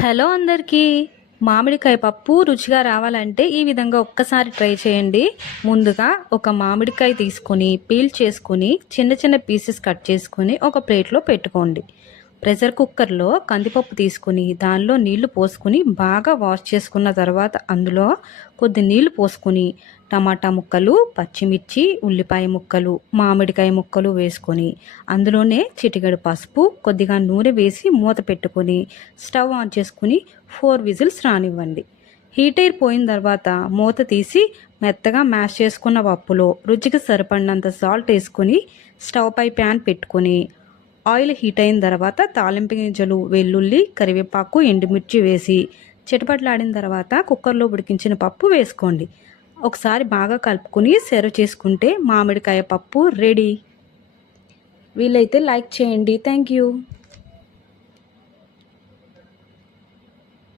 Hello అందరికీ. మామిడికాయ పప్పు రుచిగా రావాలంటే ఈ విధంగా ఒక్కసారి ట్రై చేయండి. ముందుగా ఒక మామిడికాయ తీసుకొని పీల్ చేసుకొని చిన్న చిన్న పీసెస్ కట్ చేసుకొని ఒక ప్లేట్లో పెట్టుకోండి. ప్రెషర్ కుక్కర్లో కందిపప్పు తీసుకుని దానిలో నీళ్లు పోసుకుని బాగా వాష్ చేసుకున్న తర్వాత అందులో కొద్ది నీళ్లు పోసుకుని టమాటా ముక్కలు, పచ్చిమిర్చి, ఉల్లిపాయ ముక్కలు, మామిడికాయ ముక్కలు వేసుకొని అందులోనే చిటికెడు పసుపు, కొద్దిగా నూనె వేసి మూత పెట్టుకొని స్టవ్ ఆన్ చేసుకుని 4 విజిల్స్ రానివ్వండి. హీట్ ఎయిర్ పోయిన తర్వాత మూత తీసి మెత్తగా మ్యాష్ చేసుకున్న పప్పులో రుచికి సరిపడినంత సాల్ట్ వేసుకొని స్టవ్ పై ప్యాన్ పెట్టుకొని ఆయిల్ హీట్ అయిన తర్వాత తాలింపు గింజలు, వెల్లుల్లి, కరివేపాకు, ఎండుమిర్చి వేసి చిటపట్లాడిన తర్వాత కుక్కర్లో ఉడికించిన పప్పు వేసుకోండి. ఒకసారి బాగా కలుపుకొని సర్వ్ చేసుకుంటే మామిడికాయ పప్పు రెడీ. వీలైతే లైక్ చేయండి. Thank you.